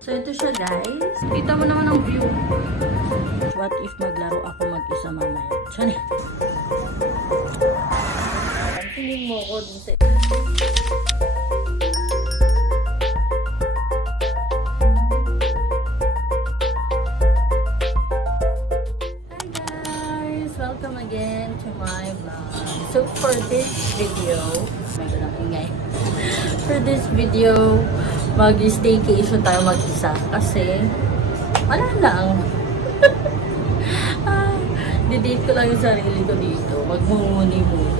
So, ito siya guys. Kita mo naman ang view. What if maglaro ako mag-isa mamaya? Tiyan eh. Tingin mo ko dun sa... Hi guys! Welcome again to my vlog. So, for this video... For this video, mag-staycation tayo mag-isa kasi wala lang. Didate ko lang yung sarili ko dito. Magmumuni-muni.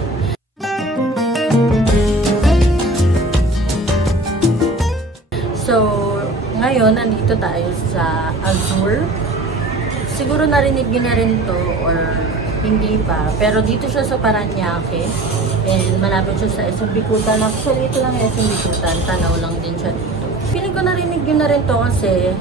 So, ngayon, nandito tayo sa Azure. Siguro narinig nyo na rin to or hindi pa. Pero dito siya sa Paranaque. And malapit siya sa SM Bicutan. Actually, ito lang yung SM Bicutan. Tanaw lang din siya dito. Feeling ko narinig nyo na rin to kasi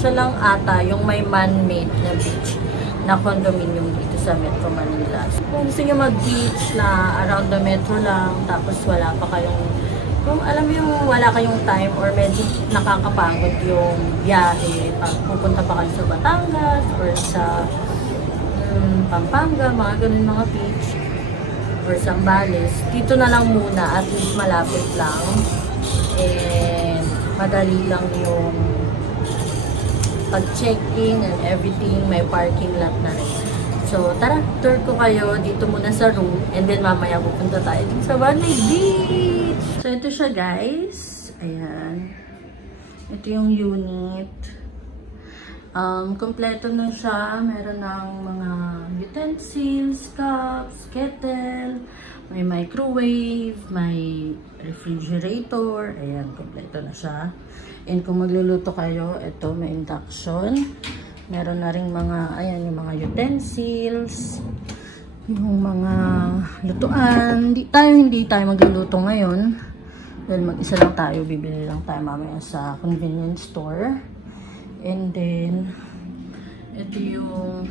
siya lang ata yung may man-made na beach na condominium dito sa Metro Manila. Kung gusto nyo mag-beach na around the metro lang, tapos wala pa kayong, kung alam mo yung wala kayong time or medyo nakakapagod yung biyahe, pupunta pa kayo sa Batangas or sa Pampanga, mga ganun mga beach or Zambales, dito na lang muna, at least malapit lang and madali lang yung pag-check-in and everything, may parking lot na rin. So tara, tour ko kayo dito muna sa room and then mamaya pupunta tayo din sa Banay Beach. So ito siya guys, ayan, ito yung unit. Kompleto na siya. Meron ng mga utensils, cups, kettle, may microwave, may refrigerator. Ayan, kompleto na siya. And kung magluluto kayo, ito may induction. Meron na rin mga, ayan, yung mga utensils, yung mga lutuan. Hindi tayo magluluto ngayon. Dahil mag-isa lang tayo, bibili lang tayo mamaya sa convenience store. And then, ito yung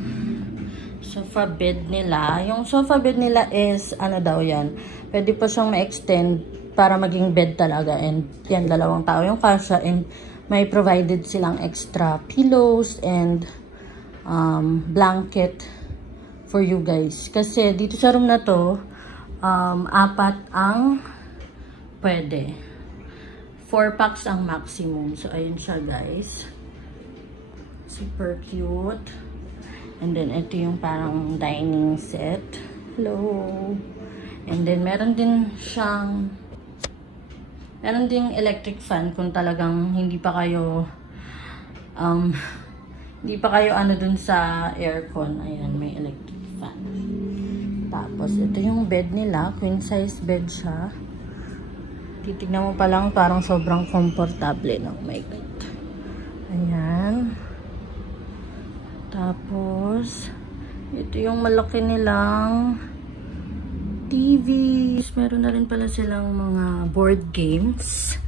sofa bed nila. Yung sofa bed nila is, ano daw yan, pwede pa siyang ma-extend para maging bed talaga. And yan, 2 tao yung kasya. And may provided silang extra pillows and blanket for you guys. Kasi dito sa room na to, 4 ang pwede. 4 packs ang maximum. So, ayun siya guys. Super cute. And then, ito yung parang dining set. Hello. And then, meron din electric fan kung talagang hindi pa kayo ano dun sa aircon. Ayan, may electric fan. Tapos, ito yung bed nila. Queen size bed siya. Titignan mo pa lang, parang sobrang komportable. No? My God. Ayan. Tapos, ito yung malaki nilang TV. Meron na rin pala silang mga board games.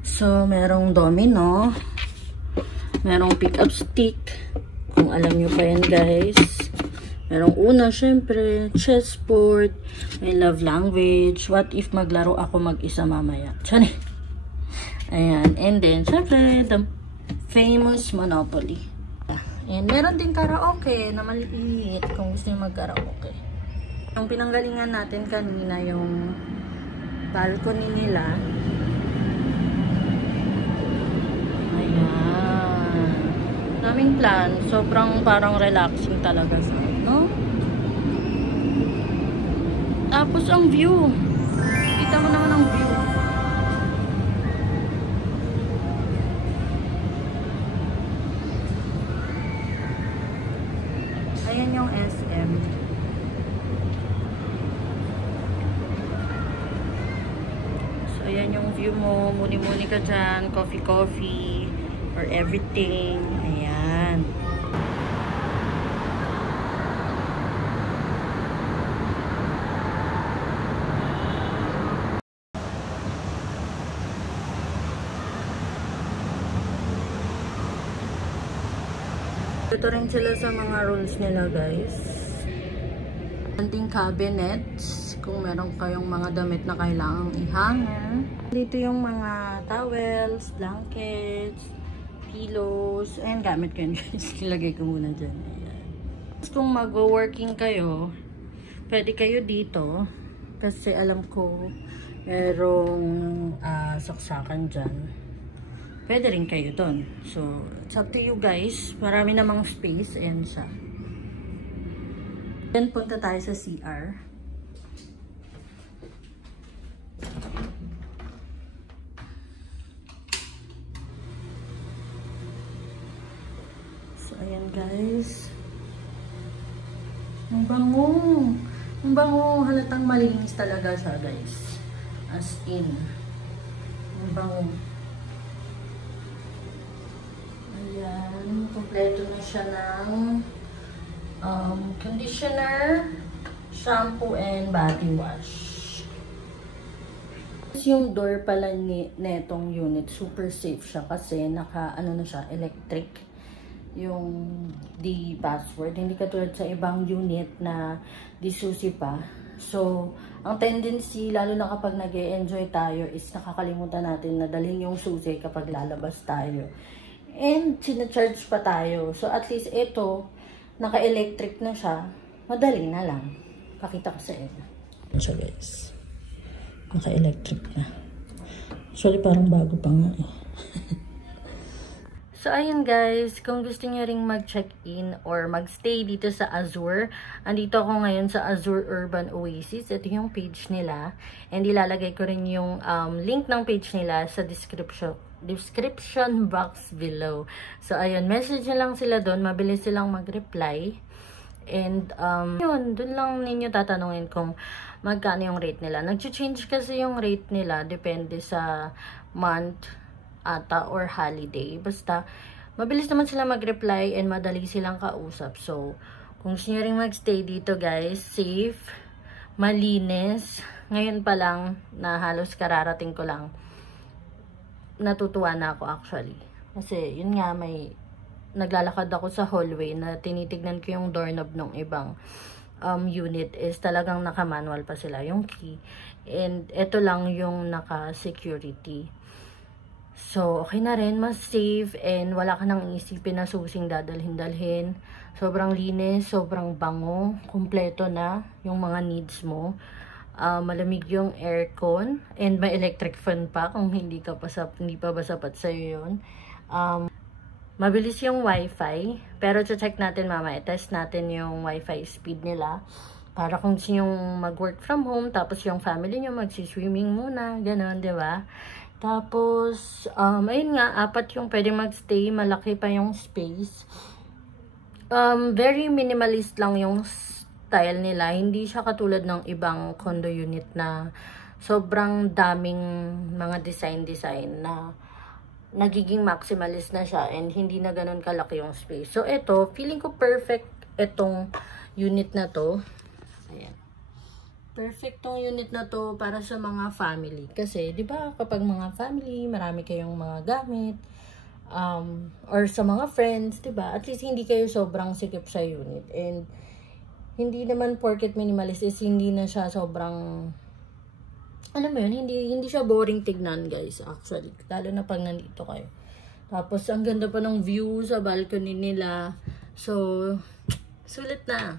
So, merong domino. Merong pick-up stick. Kung alam nyo pa yan, guys. Merong una, syempre. Chessboard. May love language. What if maglaro ako mag-isa mamaya? Tiyan eh. Ayan. And then, syempre, the famous Monopoly. And meron din karaoke na maliit kung gusto nyo mag-karaoke. Yung pinanggalingan natin kanina, yung balcony nila. Ayan. Daming plan. Sobrang parang relaxing talaga sa no? Tapos ang view. Kita mo naman ang view. Ayan yung SM. So, ayan yung view mo. Muni-muni ka dyan. Coffee or everything. Ayan. Ito rin sila sa mga rules nila guys. Anting cabinets kung meron kayong mga damit na kailangang i-hanger. Dito yung mga towels, blankets, pillows. Ayan, gamit ko yun guys. Ilagay ko muna dyan. Ayan. Kung mag-working kayo, pwede kayo dito. Kasi alam ko, merong saksakan dyan. Pwede rin kayo doon. So, it's up to you guys. Marami namang space. Ayan siya. Then, punta tayo sa CR. Ayan guys. Ang bango. Ang bango. Halatang malinis talaga siya guys. As in. Ang bango. Ayan. Kompleto na siya ng conditioner, shampoo, and body wash. Yung door pala netong unit, super safe siya kasi naka ano na siya, electric. Yung the password, hindi katulad sa ibang unit na di susi pa. So, ang tendency, lalo na kapag nag-e-enjoy tayo, is nakakalimutan natin na dalhin yung susi kapag lalabas tayo. And, sinacharge pa tayo. So, at least ito, naka-electric na siya, madali na lang. Pakita ko sa inyo. Ito siya guys. Naka-electric na. Actually, parang bago pa nga eh. So, ayun guys, kung gusto niyo ring mag-check-in or mag-stay dito sa Azure, andito ako ngayon sa Azure Urban Oasis. Ito yung page nila. And ilalagay ko rin yung link ng page nila sa description box below. So, ayun, message nyo lang sila doon. Mabilis silang mag-reply. And, yun, doon lang ninyo tatanungin kung magkano yung rate nila. Nag-change kasi yung rate nila, depende sa month ata or holiday. Basta, mabilis naman sila mag-reply and madali silang kausap. So, kung gusto nyo rin mag-stay dito guys, safe, malinis. Ngayon pa lang, na halos kararating ko lang, natutuwa na ako actually. Kasi, yun nga, may naglalakad ako sa hallway na tinitignan ko yung doorknob ng ibang unit is talagang naka-manual pa sila yung key. And, ito lang yung naka-security. So, okay na rin. Mas safe and wala ka nang isipin na susing dadalhin-dalhin. Sobrang linis, sobrang bango. Kompleto na yung mga needs mo. Malamig yung aircon and may electric fan pa kung hindi pa ba sapat sa'yo yun. Mabilis yung wifi. Pero check natin mamaya. Test natin yung wifi speed nila. Para kung gusto yung mag-work from home, tapos yung family nyo magsiswimming muna. Ganon, di ba? Tapos, ayun nga, 4 yung pwede magstay. Malaki pa yung space. Very minimalist lang yung style nila. Hindi siya katulad ng ibang condo unit na sobrang daming mga design na nagiging maximalist na siya and hindi na ganun kalaki yung space. So, ito, feeling ko perfect itong unit na to. Ayan. Perfect tong unit na to para sa mga family. Kasi, di ba, kapag mga family, marami kayong mga gamit, or sa mga friends, di ba, at least hindi kayo sobrang sikip sa unit. And, hindi naman porket minimalist is hindi na siya sobrang, alam mo yun, hindi siya boring tignan, guys, actually. Lalo na pag nandito kayo. Tapos, ang ganda pa ng view sa balcony nila. So, sulit na.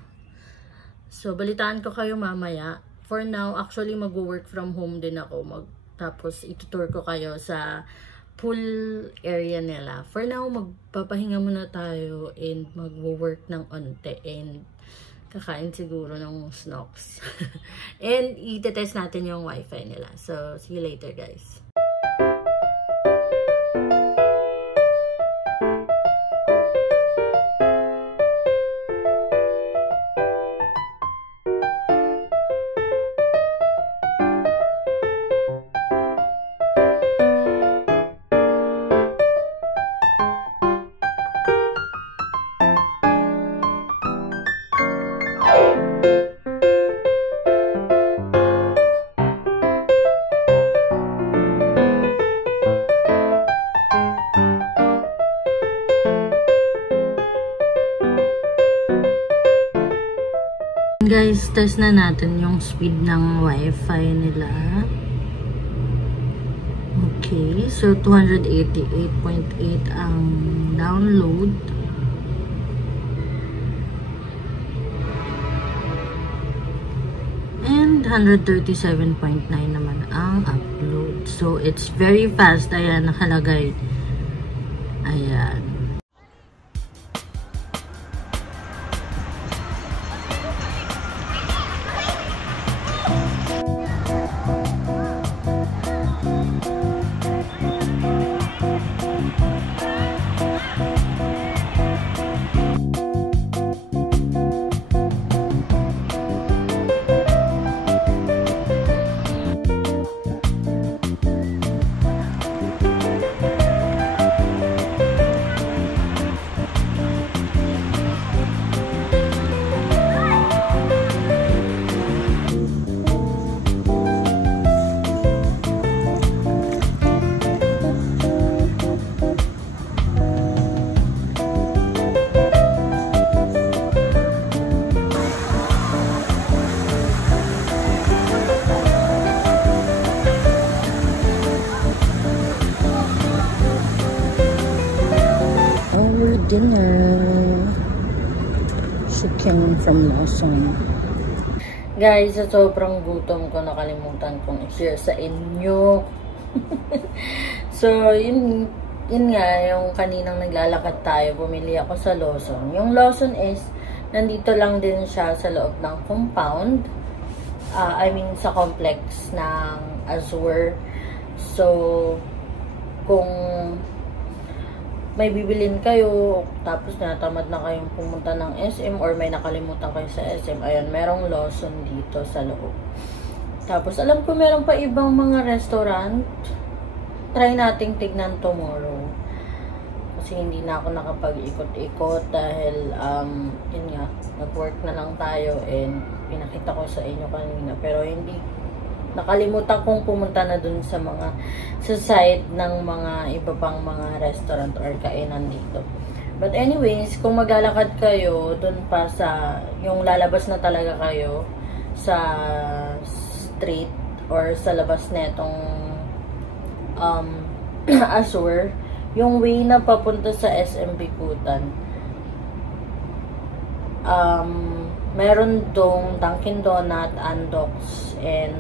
So, balitaan ko kayo mamaya. For now, actually, mag-work from home din ako. Tapos, itutour ko kayo sa pool area nila. For now, magpapahinga muna tayo and mag-work ng onte. And, kakain siguro ng snacks. And, itetest natin yung wifi nila. So, see you later, guys. Guys, test na natin yung speed ng wifi nila. Okay. Okay, so 288.8 ang download. And 137.9 naman ang upload. So, it's very fast. Ayan, nakalagay. Ayan. Dinner chicken from Lawson. Guys, sa sobrang gutom ko, nakalimutan kong i-share sa inyo. So, yun nga, yung kaninang naglalakad tayo, bumili ako sa Lawson. Yung Lawson is, nandito lang din siya sa loob ng compound. I mean, sa complex ng Azure. So, kung may bibilin kayo, tapos natamad na kayong pumunta ng SM or may nakalimutan kayo sa SM, ayan, merong Lawson dito sa loob. Tapos, alam ko meron pa ibang mga restaurant. Try nating tignan tomorrow. Kasi hindi na ako nakapag-ikot-ikot dahil, yun nga, nag-work na lang tayo and pinakita ko sa inyo kanina. Pero hindi, nakalimutan kong pumunta na dun sa site ng mga iba pang mga restaurant or kainan dito. But anyways, kung maglalakad kayo dun pa sa, yung lalabas na talaga kayo sa street or sa labas netong Azure, yung way na papunta sa SM Bikutan, meron dong Dunkin Donut, Andox, and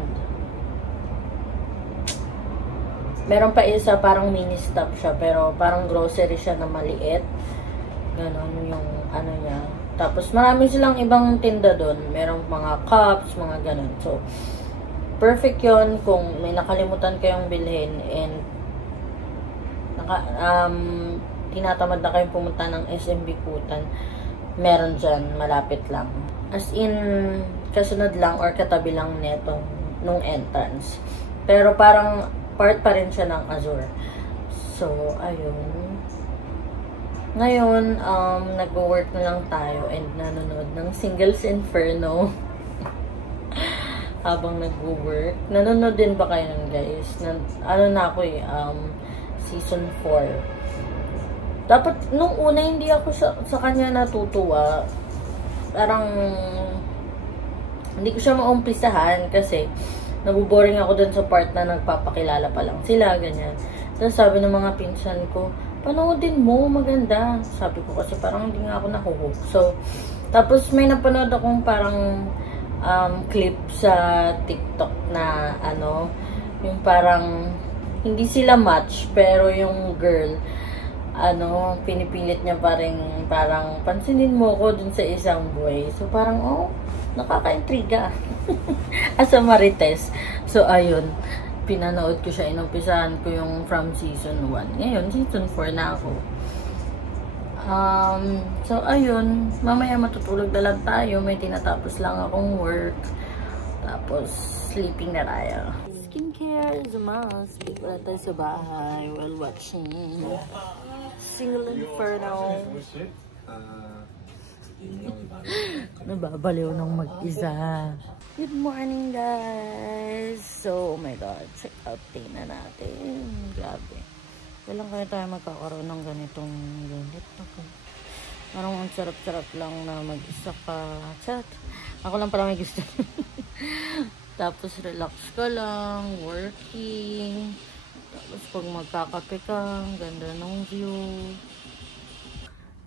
meron pa isa parang mini stop siya, pero parang grocery siya na maliit. Ganon yung ano niya. Tapos marami silang ibang tinda doon. Merong mga cups, mga ganon. So, perfect yon kung may nakalimutan kayong bilhin and tinatamad na kayong pumunta ng SM Bikutan. Meron dyan, malapit lang. As in, kasunod lang or katabi lang netong nung entrance. Pero parang part pa rin siya ng Azure. So, ayun. Ngayon, nag-work na lang tayo and nanonood ng Singles Inferno. Habang nag-work. Nanonood din ba kayo nun, guys? Ano na ako season 4. Dapat, nung una, hindi ako sa kanya natutuwa. Parang, hindi ko siya maumpisahan kasi nabuboring ako dun sa part na nagpapakilala pa lang sila, ganyan. Tapos sabi ng mga pinsan ko, panoodin mo, maganda. Sabi ko kasi parang hindi nga ako nahuhook. So, tapos may napanood akong parang clip sa TikTok na yung parang hindi sila match, pero yung girl, pinipilit niya parang pansinin mo ko dun sa isang boy. So, parang, nakaka-intriga. As a Marites. So, ayun. Pinanood ko siya. Inumpisahan ko yung from season 1. Ngayon, season 4 na ako. So, ayun. Mamaya matutulog na lang tayo. May tinatapos lang akong work. Tapos, sleeping na tayo. Skincare is a must. Wala tayo sa bahay while watching Single Inferno. Nababaliw ng mag-isa. Good morning, guys! So, oh my God, check out na natin. Grabe. Kailan kaya tayo magkakaroon ng ganitong unit? Parang ang sarap-sarap lang na mag-isa ka. Chat. Ako lang parang may gusto. Tapos, relax ka lang, working. Tapos pag magkakape ka, ganda ng view.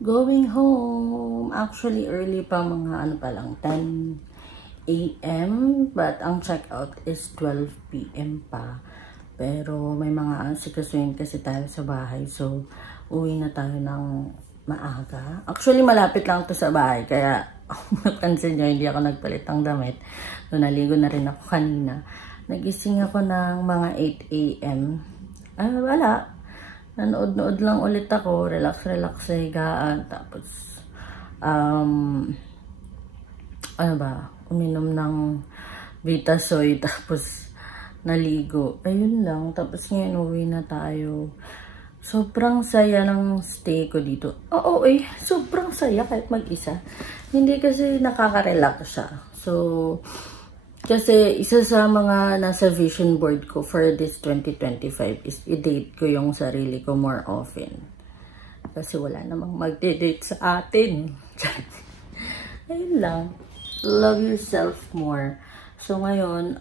Going home. Actually, early pa, mga ano pa lang, 10 a.m. But ang check-out is 12 p.m. pa. Pero may mga asikasuhin kasi tayo sa bahay. So, uwi na tayo ng maaga. Actually, malapit lang to sa bahay. Kaya, napansin nyo, hindi ako nagpalit ng damit. So, naligo na rin ako kanina. Nagising ako ng mga 8 a.m. Wala. Nanood-nood lang ulit ako. Relax-relax sa higaan. Tapos, ano ba? Uminom ng Vitasoy. Tapos, naligo. Ayun lang. Tapos ngayon, uwi na tayo. Sobrang saya ng stay ko dito. Oo sobrang saya kahit mag-isa. Hindi kasi nakaka-relax siya. So, kasi isa sa mga nasa vision board ko for this 2025 is i-date ko yung sarili ko more often. Kasi wala namang magde-date sa atin. Ayun lang. Love yourself more. So, ngayon,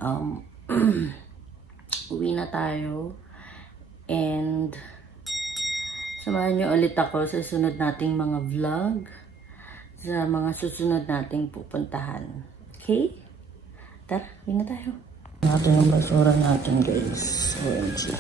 uwi na tayo. And samahan niyo ulit ako sa sunod nating mga vlog. Sa mga susunod nating pupuntahan. Okay? Tara, uwi na tayo. Natin yung basura natin, guys. OMG.